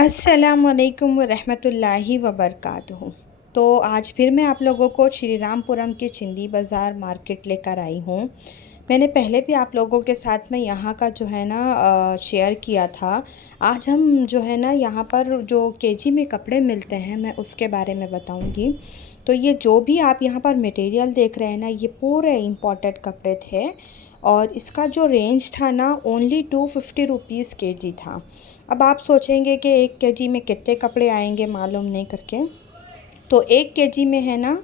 अस्सलामुअलैकुम वरहमतुल्लाहि वबरकातुहू। तो आज फिर मैं आप लोगों को श्री रामपुरम के चिंदी बाज़ार मार्केट लेकर आई हूँ। मैंने पहले भी आप लोगों के साथ में यहाँ का जो है ना शेयर किया था। आज हम जो है ना यहाँ पर जो केजी में कपड़े मिलते हैं मैं उसके बारे में बताऊँगी। तो ये जो भी आप यहाँ पर मटेरियल देख रहे हैं ना, ये पूरे इम्पोर्टेड कपड़े थे और इसका जो रेंज था ना ओनली 250 रुपीज़ केजी था। अब आप सोचेंगे कि 1 केजी में कितने कपड़े आएंगे मालूम नहीं करके। तो 1 केजी में है ना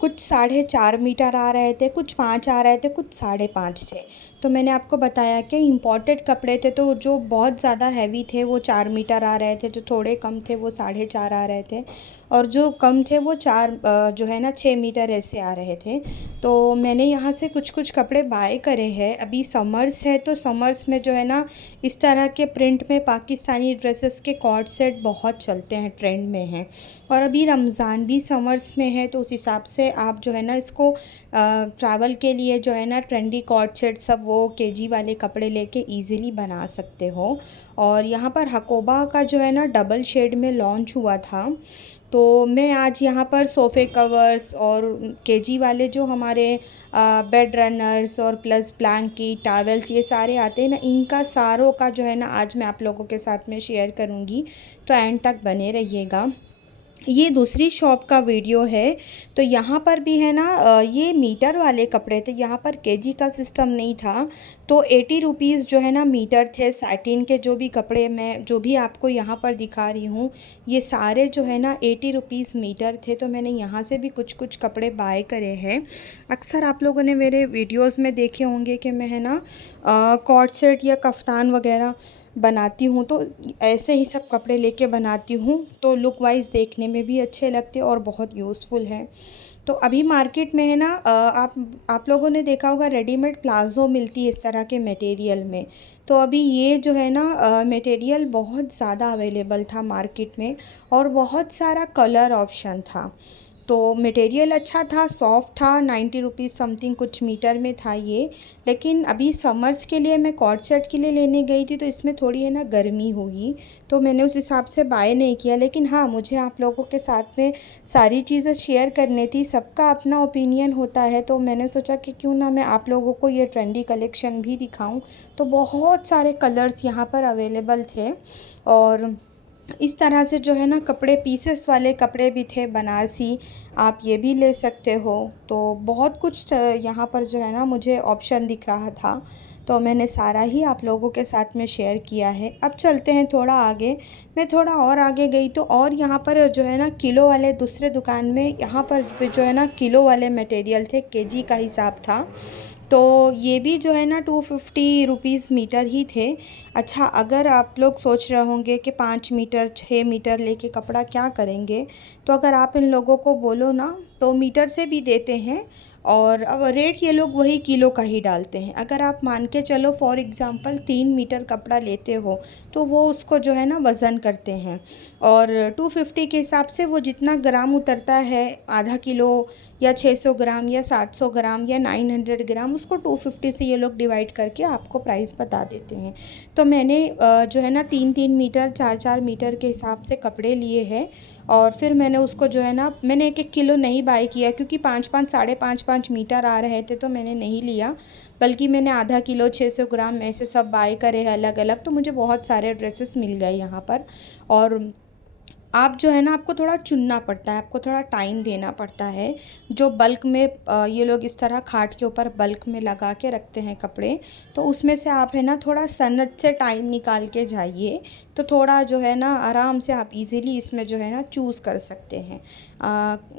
कुछ 4.5 मीटर आ रहे थे, कुछ 5 आ रहे थे, कुछ 5.5 थे। तो मैंने आपको बताया कि इम्पोर्टेड कपड़े थे, तो जो बहुत ज़्यादा हैवी थे वो 4 मीटर आ रहे थे, जो थोड़े कम थे वो 4.5 आ रहे थे और जो कम थे वो जो है ना 6 मीटर ऐसे आ रहे थे। तो मैंने यहाँ से कुछ कुछ कपड़े बाय करे हैं। अभी समर्स है तो समर्स में जो है ना इस तरह के प्रिंट में पाकिस्तानी ड्रेसेस के कॉर्ड सेट बहुत चलते हैं, ट्रेंड में हैं। और अभी रमज़ान भी समर्स में है, तो उस हिसाब से आप जो है ना इसको ट्रैवल के लिए जो है ना ट्रेंडी कॉर्ड सेट सब वो केजी वाले कपड़े लेके इजीली बना सकते हो। और यहाँ पर हकोबा का जो है ना डबल शेड में लॉन्च हुआ था। तो मैं आज यहाँ पर सोफ़े कवर्स और केजी वाले जो हमारे बेड रनर्स और प्लस ब्लैंकेट टावल्स ये सारे आते हैं ना, इनका सारों का जो है ना आज मैं आप लोगों के साथ में शेयर करूँगी। तो एंड तक बने रहिएगा। ये दूसरी शॉप का वीडियो है। तो यहाँ पर भी है ना ये मीटर वाले कपड़े थे, यहाँ पर केजी का सिस्टम नहीं था। तो 80 रुपीज़ जो है ना मीटर थे। सैटिन के जो भी कपड़े मैं जो भी आपको यहाँ पर दिखा रही हूँ, ये सारे जो है ना 80 रुपीज़ मीटर थे। तो मैंने यहाँ से भी कुछ कुछ कपड़े बाय करे हैं। अक्सर आप लोगों ने मेरे वीडियोज़ में देखे होंगे कि मैं है ना कॉर्ड सेट या कफ्तान वगैरह बनाती हूँ, तो ऐसे ही सब कपड़े लेके बनाती हूँ। तो लुक वाइज देखने में भी अच्छे लगते हैं और बहुत यूज़फुल हैं। तो अभी मार्केट में है ना आप लोगों ने देखा होगा रेडीमेड प्लाज़ो मिलती है इस तरह के मटेरियल में। तो अभी ये जो है ना मटेरियल बहुत ज़्यादा अवेलेबल था मार्केट में और बहुत सारा कलर ऑप्शन था। तो मटेरियल अच्छा था, सॉफ्ट था, 90 रुपीज़ समथिंग कुछ मीटर में था ये। लेकिन अभी समर्स के लिए मैं कॉर्ड सेट के लिए लेने गई थी, तो इसमें थोड़ी है ना गर्मी होगी, तो मैंने उस हिसाब से बाय नहीं किया। लेकिन हाँ, मुझे आप लोगों के साथ में सारी चीज़ें शेयर करनी थी। सबका अपना ओपिनियन होता है, तो मैंने सोचा कि क्यों ना मैं आप लोगों को ये ट्रेंडी कलेक्शन भी दिखाऊं। तो बहुत सारे कलर्स यहाँ पर अवेलेबल थे और इस तरह से जो है ना कपड़े पीसेस वाले कपड़े भी थे बनारसी, आप ये भी ले सकते हो। तो बहुत कुछ यहाँ पर जो है ना मुझे ऑप्शन दिख रहा था, तो मैंने सारा ही आप लोगों के साथ में शेयर किया है। अब चलते हैं थोड़ा आगे। मैं थोड़ा और आगे गई तो और यहाँ पर जो है ना किलो वाले दूसरे दुकान में यहाँ पर जो है ना किलो वाले मटेरियल थे, केजी का हिसाब था। तो ये भी जो है ना 250 रुपीज़ मीटर ही थे। अच्छा, अगर आप लोग सोच रहे होंगे कि 5 मीटर 6 मीटर लेके कपड़ा क्या करेंगे, तो अगर आप इन लोगों को बोलो ना तो मीटर से भी देते हैं और अब रेट ये लोग वही किलो का ही डालते हैं। अगर आप मान के चलो फॉर एग्ज़ाम्पल 3 मीटर कपड़ा लेते हो, तो वो उसको जो है ना वज़न करते हैं और 250 के हिसाब से वो जितना ग्राम उतरता है, आधा किलो या 600 ग्राम या 700 ग्राम या 900 ग्राम, उसको 250 से ये लोग डिवाइड करके आपको प्राइस बता देते हैं। तो मैंने जो है ना 3-3 मीटर 4-4 मीटर के हिसाब से कपड़े लिए हैं और फिर मैंने उसको जो है ना मैंने 1-1 किलो नहीं बाय किया, क्योंकि 5-5 5.5 मीटर आ रहे थे, तो मैंने नहीं लिया। बल्कि मैंने आधा किलो 600 ग्राम ऐसे सब बाय करे हैं अलग अलग। तो मुझे बहुत सारे ड्रेसेस मिल गए यहाँ पर। और आप जो है ना आपको थोड़ा चुनना पड़ता है, आपको थोड़ा टाइम देना पड़ता है। जो बल्क में ये लोग इस तरह खाट के ऊपर बल्क में लगा के रखते हैं कपड़े, तो उसमें से आप है ना थोड़ा सनत से टाइम निकाल के जाइए, तो थोड़ा जो है ना आराम से आप इजीली इसमें जो है ना चूज़ कर सकते हैं।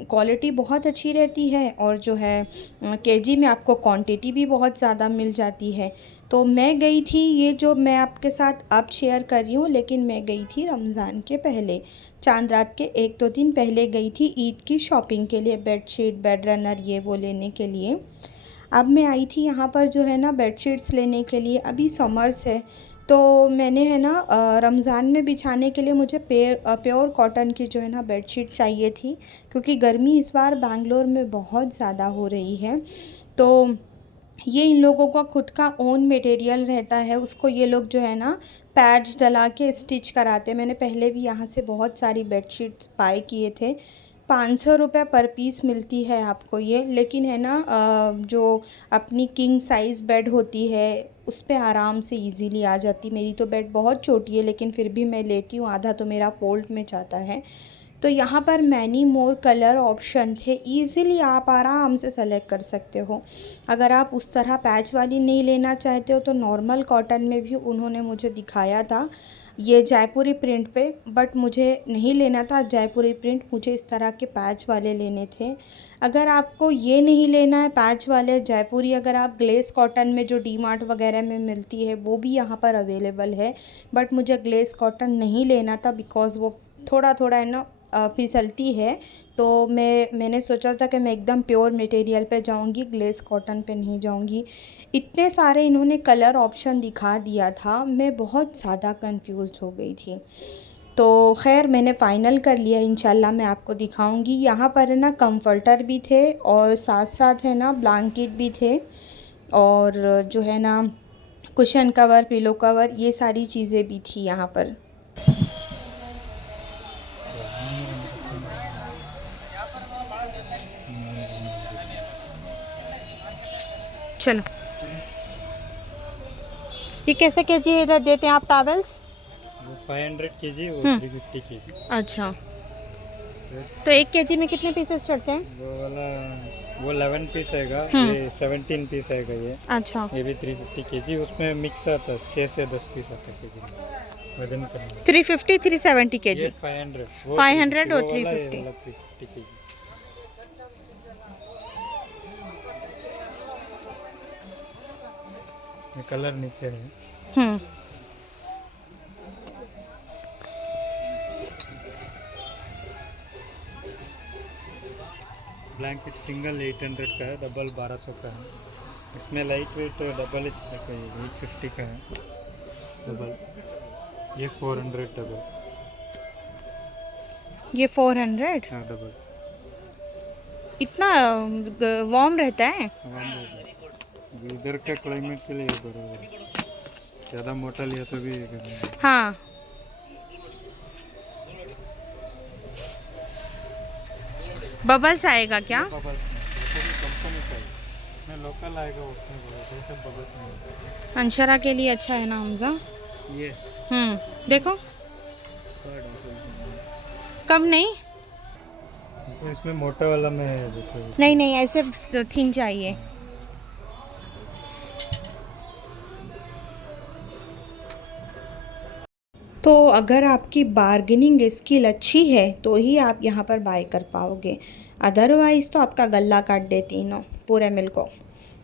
क्वालिटी बहुत अच्छी रहती है और जो है केजी में आपको क्वांटिटी भी बहुत ज़्यादा मिल जाती है। तो मैं गई थी, ये जो मैं आपके साथ अब शेयर कर रही हूँ, लेकिन मैं गई थी रमज़ान के पहले, चांद रात के 1-2 दिन पहले गई थी ईद की शॉपिंग के लिए, बेडशीट बेड रनर ये वो लेने के लिए। अब मैं आई थी यहाँ पर जो है ना बेडशीट्स लेने के लिए। अभी समर्स है, तो मैंने है ना रमज़ान में बिछाने के लिए मुझे प्योर कॉटन की जो है ना बेडशीट चाहिए थी, क्योंकि गर्मी इस बार बैंगलोर में बहुत ज़्यादा हो रही है। तो ये इन लोगों का खुद का ओन मटेरियल रहता है, उसको ये लोग जो है ना पैच डला के स्टिच कराते हैं। मैंने पहले भी यहाँ से बहुत सारी बेडशीट्स बाय किए थे। 500 रुपये पर पीस मिलती है आपको ये, लेकिन है ना जो अपनी किंग साइज़ बेड होती है उस पे आराम से इजीली आ जाती। मेरी तो बेड बहुत छोटी है लेकिन फिर भी मैं लेती हूँ, आधा तो मेरा फोल्ड में जाता है। तो यहाँ पर मैनी मोर कलर ऑप्शन थे, इजीली आप आराम से सेलेक्ट कर सकते हो। अगर आप उस तरह पैच वाली नहीं लेना चाहते हो तो नॉर्मल कॉटन में भी उन्होंने मुझे दिखाया था ये जयपुरी प्रिंट पे, बट मुझे नहीं लेना था जयपुरी प्रिंट, मुझे इस तरह के पैच वाले लेने थे। अगर आपको ये नहीं लेना है पैच वाले जयपुरी, अगर आप ग्लेस कॉटन में जो डी मार्ट वगैरह में मिलती है वो भी यहाँ पर अवेलेबल है, बट मुझे ग्लेस कॉटन नहीं लेना था बिकॉज़ वो थोड़ा थोड़ा है ना फिसलती है। तो मैंने सोचा था कि मैं एकदम प्योर मटेरियल पे जाऊंगी, ग्लेस कॉटन पे नहीं जाऊंगी। इतने सारे इन्होंने कलर ऑप्शन दिखा दिया था, मैं बहुत ज़्यादा कंफ्यूज्ड हो गई थी। तो खैर मैंने फ़ाइनल कर लिया, इंशाल्लाह मैं आपको दिखाऊंगी। यहाँ पर है ना कंफर्टर भी थे और साथ साथ है ना ब्लैंकेट भी थे, और जो है ना कुशन कवर, पिलो कवर, ये सारी चीज़ें भी थी यहाँ पर। चलो, ये कैसे केजी देते हैं आप टॉवेल्स? 500 केजी और 350 केजी। अच्छा, तो 1 केजी में कितने पीसेस चढ़ते हैं? वो वाला वो 11 पीस आएगा, ये 17 पीस आएगा ये। अच्छा, ये भी 350 केजी, उसमें मिक्स आता है 6 से 10 पीस आता है केजी में वजन करना। 350 370 ये केजी, 500 500 और वो वाला, ये 350। वाला 350 केजी। ये कलर नीचे है। हम्म, ब्लैंकेट सिंगल 800 का है, डबल 1200 का है। इसमें लाइट वेट डबल एच तक है, 850 का है डबल। ये 400 डबल। ये 400। हाँ डबल। इतना वार्म रहता है? इधर का क्लाइमेट के लिए बराबर है। ज़्यादा मोटा लिया तो भी ये करना है। हाँ, बबल्स आएगा क्या? बबल्स नहीं, कंपनी का है। लोकल आएगा उसमें बबल्स, ये सब बबल्स नहीं होता। अंशरा के लिए अच्छा है ना हमजा? ये देखो, कम नहीं? तो इसमें मोटा वाला में है, देखो नहीं नहीं, ऐसे थिन चाहिए। तो अगर आपकी बार्गेनिंग स्किल अच्छी है तो ही आप यहाँ पर बाय कर पाओगे, अदरवाइज़ तो आपका गला काट देती तीनों पूरे मिल को।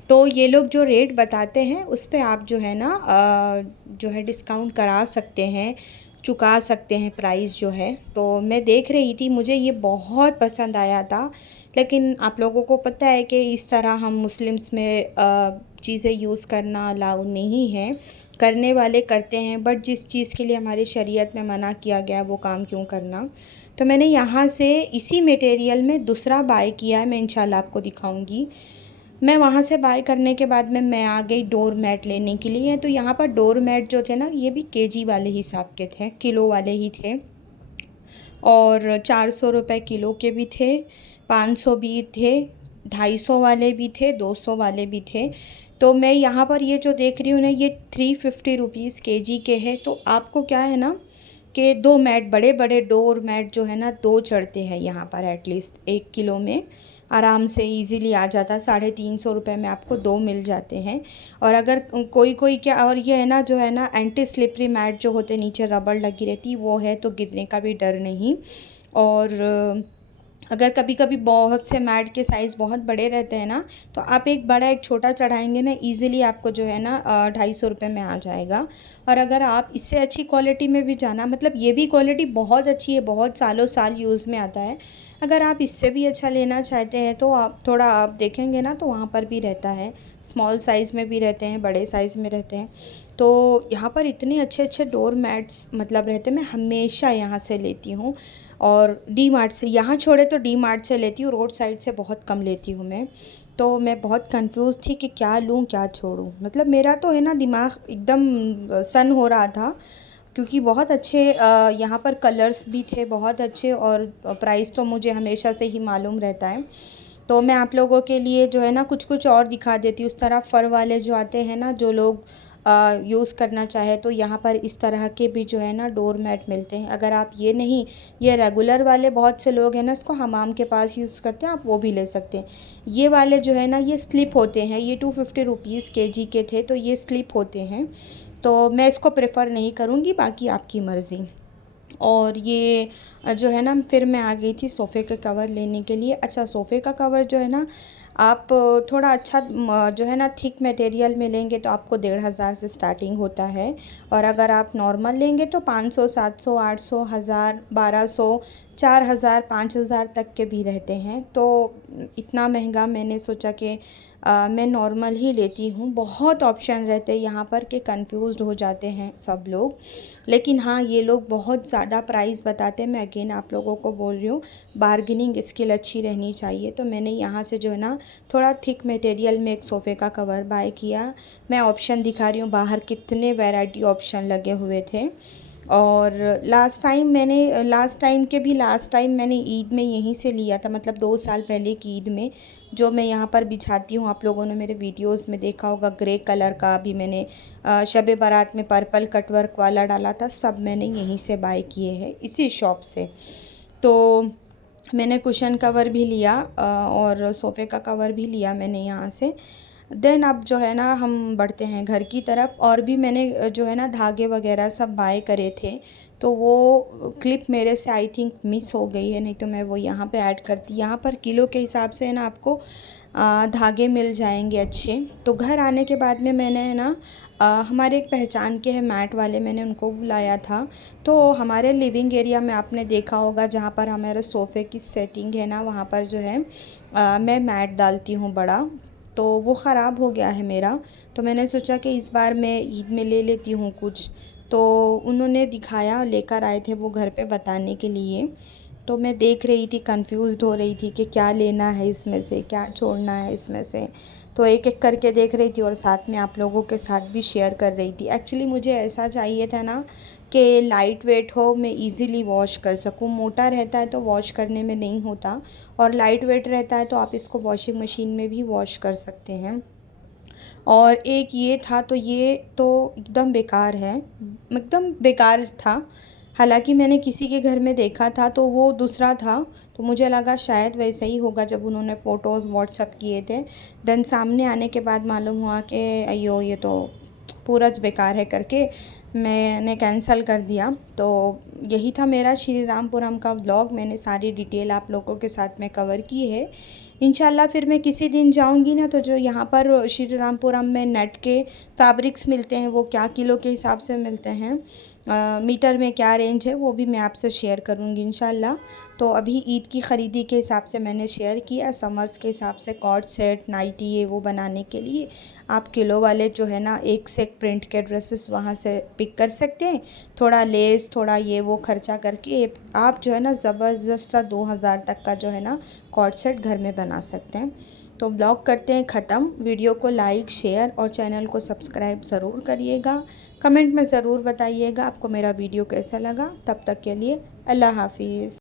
तो ये लोग जो रेट बताते हैं उस पे आप जो है ना जो है डिस्काउंट करा सकते हैं, चुका सकते हैं प्राइस जो है। तो मैं देख रही थी, मुझे ये बहुत पसंद आया था, लेकिन आप लोगों को पता है कि इस तरह हम मुस्लिम्स में चीज़ें यूज़ करना अलाउ नहीं है। करने वाले करते हैं, बट जिस चीज़ के लिए हमारी शरीयत में मना किया गया वो काम क्यों करना। तो मैंने यहाँ से इसी मटेरियल में दूसरा बाय किया है, मैं इंशाल्लाह आपको दिखाऊंगी। मैं वहाँ से बाय करने के बाद में मैं आ गई डोर मैट लेने के लिए। तो यहाँ पर डोर मैट जो थे ना ये भी केजी वाले हिसाब के थे, किलो वाले ही थे, और 400 रुपये किलो के भी थे, 500 भी थे, 250 वाले भी थे, 200 वाले भी थे। तो मैं यहाँ पर ये जो देख रही हूँ ना ये 350 रुपीज़ केजी के हैं। तो आपको क्या है ना कि 2 मैट, बड़े बड़े डोर मैट जो है ना 2 चढ़ते हैं यहाँ पर, एटलीस्ट 1 किलो में आराम से इजीली आ जाता है। 350 रुपये में आपको 2 मिल जाते हैं। और अगर कोई कोई क्या, और ये है ना जो है ना एंटी स्लिपरी मैट जो होते नीचे रबड़ लगी रहती वो है, तो गिरने का भी डर नहीं। और अगर कभी कभी बहुत से मैट के साइज़ बहुत बड़े रहते हैं ना, तो आप एक बड़ा एक छोटा चढ़ाएंगे ना इजीली आपको जो है ना 250 रुपये में आ जाएगा। और अगर आप इससे अच्छी क्वालिटी में भी जाना, मतलब ये भी क्वालिटी बहुत अच्छी है, बहुत सालों साल यूज़ में आता है। अगर आप इससे भी अच्छा लेना चाहते हैं तो आप थोड़ा आप देखेंगे ना तो वहाँ पर भी रहता है, स्मॉल साइज़ में भी रहते हैं, बड़े साइज़ में रहते हैं। तो यहाँ पर इतने अच्छे अच्छे डोर मैट्स मतलब रहते हैं, मैं हमेशा यहाँ से लेती हूँ। और डी मार्ट से, यहाँ छोड़े तो डी मार्ट से लेती हूँ, रोड साइड से बहुत कम लेती हूँ मैं। तो मैं बहुत कंफ्यूज थी कि क्या लूँ क्या छोड़ूँ। मतलब मेरा तो है ना दिमाग एकदम सन हो रहा था, क्योंकि बहुत अच्छे यहाँ पर कलर्स भी थे बहुत अच्छे, और प्राइस तो मुझे हमेशा से ही मालूम रहता है। तो मैं आप लोगों के लिए जो है ना कुछ कुछ और दिखा देती हूँ। उस तरह फ़र वाले जो आते हैं ना, जो लोग यूज़ करना चाहे, तो यहाँ पर इस तरह के भी जो है ना डोर मैट मिलते हैं। अगर आप ये नहीं, ये रेगुलर वाले बहुत से लोग हैं ना इसको हमाम के पास यूज़ करते हैं, आप वो भी ले सकते हैं। ये वाले जो है ना ये स्लिप होते हैं, ये 250 रुपीज़ केजी के थे, तो ये स्लिप होते हैं। तो मैं इसको प्रेफर नहीं करूँगी, बाकी आपकी मर्ज़ी। और ये जो है ना, फिर मैं आ गई थी सोफ़े के कवर लेने के लिए। अच्छा, सोफ़े का कवर जो है ना, आप थोड़ा अच्छा जो है ना थिक मटेरियल में लेंगे तो आपको 1,500 से स्टार्टिंग होता है। और अगर आप नॉर्मल लेंगे तो 500, 700, 800, 1000, 1200, 4000, 5000 तक के भी रहते हैं। तो इतना महंगा मैंने सोचा कि मैं नॉर्मल ही लेती हूँ। बहुत ऑप्शन रहते हैं यहाँ पर कि कंफ्यूज्ड हो जाते हैं सब लोग। लेकिन हाँ, ये लोग बहुत ज़्यादा प्राइस बताते हैं। मैं अगेन आप लोगों को बोल रही हूँ, बार्गेनिंग स्किल अच्छी रहनी चाहिए। तो मैंने यहाँ से जो है ना थोड़ा थिक मटेरियल में एक सोफ़े का कवर बाय किया। मैं ऑप्शन दिखा रही हूँ, बाहर कितने वैरायटी ऑप्शन लगे हुए थे। और लास्ट टाइम मैंने ईद में यहीं से लिया था, मतलब 2 साल पहले की ईद में। जो मैं यहाँ पर बिछाती हूँ, आप लोगों ने मेरे वीडियोस में देखा होगा, ग्रे कलर का भी मैंने शब बारात में पर्पल कटवर्क वाला डाला था, सब मैंने यहीं से बाय किए हैं, इसी शॉप से। तो मैंने कुशन कवर भी लिया और सोफ़े का कवर भी लिया मैंने यहाँ से। देन अब जो है ना हम बढ़ते हैं घर की तरफ। और भी मैंने जो है ना धागे वगैरह सब बाय करे थे, तो वो क्लिप मेरे से आई थिंक मिस हो गई है, नहीं तो मैं वो यहाँ पे ऐड करती। यहाँ पर किलो के हिसाब से है ना आपको धागे मिल जाएंगे अच्छे। तो घर आने के बाद में मैंने है ना हमारे एक पहचान के हैं मैट वाले, मैंने उनको बुलाया था। तो हमारे लिविंग एरिया में आपने देखा होगा, जहाँ पर हमारे सोफ़े की सेटिंग है ना, वहाँ पर जो है मैं मैट डालती हूँ बड़ा। तो वो ख़राब हो गया है मेरा, तो मैंने सोचा कि इस बार मैं ईद में ले लेती हूँ कुछ। तो उन्होंने दिखाया, लेकर आए थे वो घर पे बताने के लिए। तो मैं देख रही थी, कंफ्यूज्ड हो रही थी कि क्या लेना है इसमें से, क्या छोड़ना है इसमें से। तो एक एक करके देख रही थी और साथ में आप लोगों के साथ भी शेयर कर रही थी। एक्चुअली मुझे ऐसा चाहिए था ना कि लाइट वेट हो, मैं इजीली वॉश कर सकूं। मोटा रहता है तो वॉश करने में नहीं होता, और लाइट वेट रहता है तो आप इसको वॉशिंग मशीन में भी वॉश कर सकते हैं। और एक ये था, तो ये तो एकदम बेकार है, एकदम बेकार था। हालांकि मैंने किसी के घर में देखा था तो वो दूसरा था, तो मुझे लगा शायद वैसा ही होगा जब उन्होंने फ़ोटोज़ व्हाट्सअप किए थे। देन सामने आने के बाद मालूम हुआ कि अयो ये तो पूरा बेकार है करके मैंने कैंसिल कर दिया। तो यही था मेरा श्री रामपुरम का व्लॉग। मैंने सारी डिटेल आप लोगों के साथ में कवर की है। इंशाल्लाह फिर मैं किसी दिन जाऊंगी ना, तो जो यहाँ पर श्री रामपुरम में नेट के फैब्रिक्स मिलते हैं, वो क्या किलो के हिसाब से मिलते हैं, मीटर में क्या रेंज है, वो भी मैं आपसे शेयर करूँगी इंशाल्लाह। तो अभी ईद की ख़रीदी के हिसाब से मैंने शेयर किया। समर्स के हिसाब से कॉर्ड सेट, नाइटी, ये वो बनाने के लिए आप किलो वाले जो है ना एक से एक प्रिंट के ड्रेसेस वहाँ से पिक कर सकते हैं। थोड़ा लेस, थोड़ा ये वो खर्चा करके आप जो है ना ज़बरदस्त सा 2000 तक का जो है ना कॉर्ड सेट घर में बना सकते हैं। तो ब्लॉग करते हैं ख़त्म। वीडियो को लाइक, शेयर और चैनल को सब्सक्राइब ज़रूर करिएगा। कमेंट में ज़रूर बताइएगा आपको मेरा वीडियो कैसा लगा। तब तक के लिए अल्लाह हाफिज़।